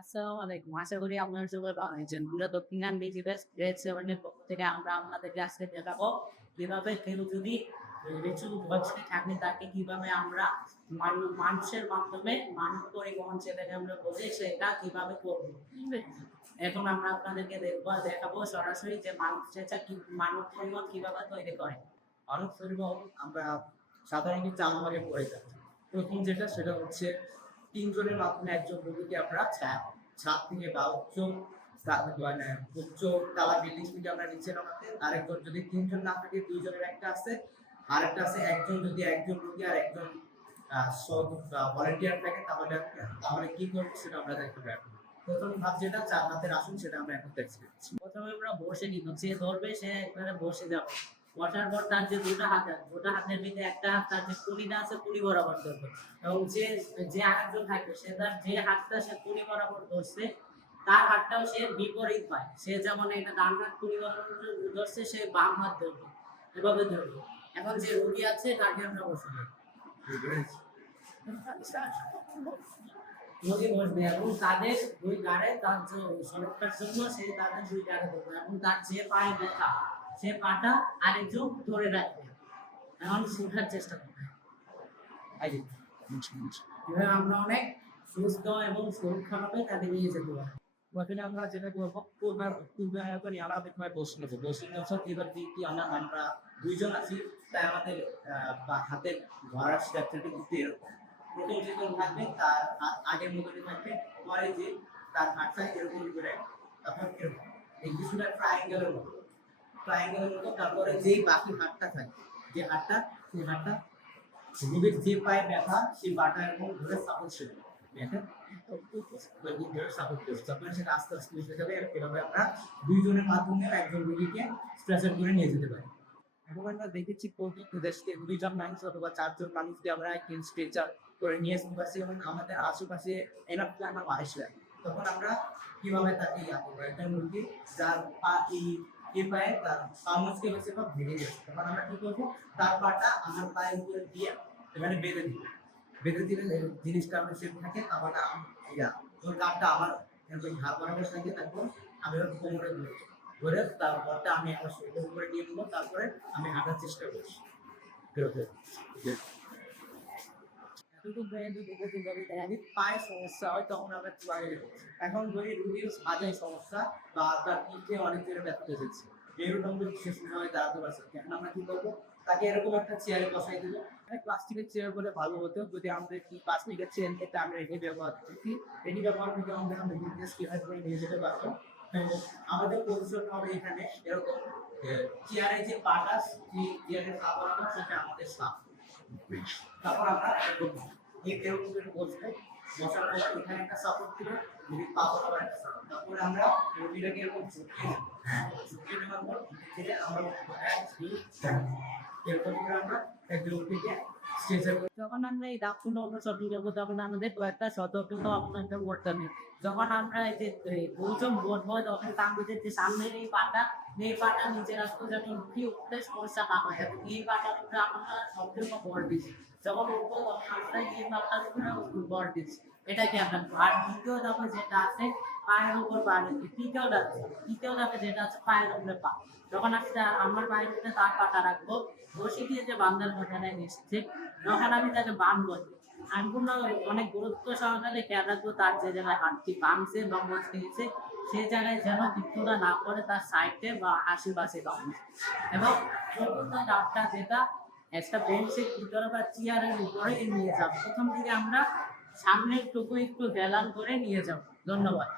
আসসালামু আলাইকুম। আশা করি আপনারা সবাই ভালো আছেন। মূলত ফিনান বিজিনেস গ্রেড 7 এর পক্ষ থেকে আমরা আপনাদেরকে আজকে দেখাবো কিভাবে কেউ যদি রিচুয়াল বাজেটে থাকে তাকে কিভাবে আমরা মানুষের মাধ্যমে মানব পরিবহন যেটাকে আমরা বলি সেটা কিভাবে করবো। এখন আমরা আপনাদেরকে দেখাবো সরাসরি যে মানুষ যেটা কি মানব পরিবহন কিভাবে তৈরি করে। মানব পরিবহন আমরা সাধারণত ৪ ভাগে করে থাকি। প্রথম যেটা সেটা হচ্ছে ৩ জনের মাধ্যমে একজন রোগীকে আমরা ছাদ থেকে বা উচ্চ তালা বিল্ডিং থেকে আমরা নিচে নামাতে, আরেকজন যদি ৩ জন না থাকে ২ জনের একটা আছে, আরেকটা আছে একজন যদি একজন রোগী আর একজন ভলান্টিয়ার থাকে তাহলে কি করবো সেটা আমরা দেখতে পারবো। প্রথম ধাপ যেটা ৪ হাতের আসন সেটা আমরা এখন দেখছি। প্রথমে আমরা বসে নিব, যে ধরবে সে একবারে বসে যাবে। বসার পর তার যে দুটো হাত আছে, দুটো হাতের ভিতরে একটা হাত তার যে কুড়িটা আছে কুড়ি বরাবর ধরবে, এবং যে যে আরেকজন থাকবে সে তার যে হাতটা সে কুড়ি বরাবর ধরছে তার হাতটাও সে বিপরীত পায়। সে যেমন এটা ডান হাত কুড়ি বরাবর ধরছে, সে বাম হাত ধরবে, এভাবে ধরবে। এখন যে রোগী আছে তাকে আমরা বসে দেবো, রোগী বসবে এবং তাদের দুই গাড়ে তার যে সড়কটার জন্য সে তাদের দুই গাড়ে ধরবে এবং তার যে পায়ে ব্যথা সে পাটা আরেকজন ধরে রাখবে, এখন শেখার চেষ্টা করবে। এভাবে আমরা অনেক সুস্থ এবং সুরক্ষাভাবে তাদের নিয়ে যেতে পারি। ওখানে আমরা যেটা করবো পূর্বে আলাদাভাবে প্রশ্ন নেবো। প্রশ্ন এবার কি আমরা ২ জন আছি, তাই আমাদের হাতের ধরার স্ট্রাকচারটা কিন্তু এরকম। প্রথম যেজন থাকবে তার হাত আগের মতনই থাকবে, পরে যে তার হাতটা এরকম করে, তখন এরকম এই কিছুটা ট্রায়াঙ্গেলের মতো তারপরে যেই বাকি হাতটা থাকে, যে হাতটা সেই হাতটা রোগীর যে পায়ে ব্যথা সেই পাটা এরকম ধরে সাপোর্ট ছিল সেটা আস্তে আস্তে মিশে যাবে। এভাবে আমরা ২ জনের মাধ্যমে একজন রোগীকে স্ট্রেচার করে নিয়ে যেতে পারি। এখন আমরা দেখেছি কোভিড দেশকে ২ জন মানুষ অথবা ৪ জন মানুষকে আমরা স্ট্রেচার করে নিয়ে আসতে পারছি এবং আমাদের আশেপাশে এনাফ আমরা আসলাম, তখন আমরা কিভাবে তাকে করবো। একটা মুরগি যার পা এই পায়ে তার পা মুচকে গেছে বা ভেঙে গেছে, তখন আমরা কি করবো, তার পাটা আমার পায়ের উপরে দিয়ে এখানে বেঁধে দিলে জিনিসটা আমরা সেফ থাকে। তারপরে ওর কাপটা আমার ঘাড় বরাবর থাকে, তারপর আমি ওর কোমরে ধরে তারপরটা আমি আমার শরীরের উপরে নিয়ে নেবো, তারপরে আমি হাঁটার চেষ্টা করছি। পায়ে সমস্যা হয় তখন আমরা এখন যদি রুগীর মাঝে সমস্যা বা তার পিঠে অনেক জোরে ব্যথা এসেছে, এরকম বিশেষ সময় দাঁড়াতে পারছে, এখন আমরা কি করবো, তাকে এরকম একটা চেয়ারে বসাই দিল। প্লাস্টিকের চেয়ার বলে ভালো হতো যদি আমরা কি প্লাস্টিকের চেয়ার এটা আমরা এটি ব্যবহার করছি। এটি ব্যবহার করে আমরা বিজনেস কিভাবে করে নিয়ে যেতে পারবো। আমাদের পরিশ্রম হবে এখানে এরকম চেয়ারে যে পাটা, যে চেয়ারের খাবার সেটা আমাদের সাফ। তারপর আমরা এরকম করে বসবো, বসার পর এখানে একটা সাপোর্ট দিল, যদি পাবো আবার একটা সাপোর্ট। তারপরে আমরা রোগীটাকে এরকম ঝুঁকিয়ে নেওয়ার পর থেকে আমরা এরকম করে আমরা একজন রোগীকে স্ট্রেচার করে। যখন আমরা এই দাপগুলো অনুসরণ করবো তখন আমাদের কয়েকটা সতর্কতা আপনাকে করতে হবে। যখন আমরা এই যে দুজন বসবো তখন আমাদের যে সামনের এই পাটা নিচে রাখবো যেন রুগী উঠতে সমস্যা না হয়, এবং এই পাটার উপরে আমরা সম্পূর্ণ ভর দিচ্ছি। যখন উঠবো তখন আমরা এই পাটার উপরে ভর দিচ্ছি, এটাকে আমরা। আর দ্বিতীয় ধাপে যেটা আছে পায়ের উপর পা রেখে, তৃতীয় ধাপে যেটা আছে পায়ের উপরে পা। যখন আসলে আমার পায়ের উপরে তার পাটা রাখবো, বসে দিয়ে যে বান্ধার ঘটনায় এসছে, যখন আমি তাকে বাঁধবো আমি কোনো অনেক গুরুত্ব সহকারে খেয়াল রাখবো তার যে জায়গায় হাতটি বাঁধছে বা মচকে গেছে সেই জায়গায় যেন মৃত্যুটা না পড়ে তার সাইডে বা আশেপাশে বাঁধছে। এবং চতুর্থ ধাপটা যেটা একটা বেঞ্চের ভিতরে বা চেয়ারের উপরে নিয়ে যাবো। প্রথম দিকে আমরা সামনের টুকু একটু হেলান করে নিয়ে যাবো। ধন্যবাদ।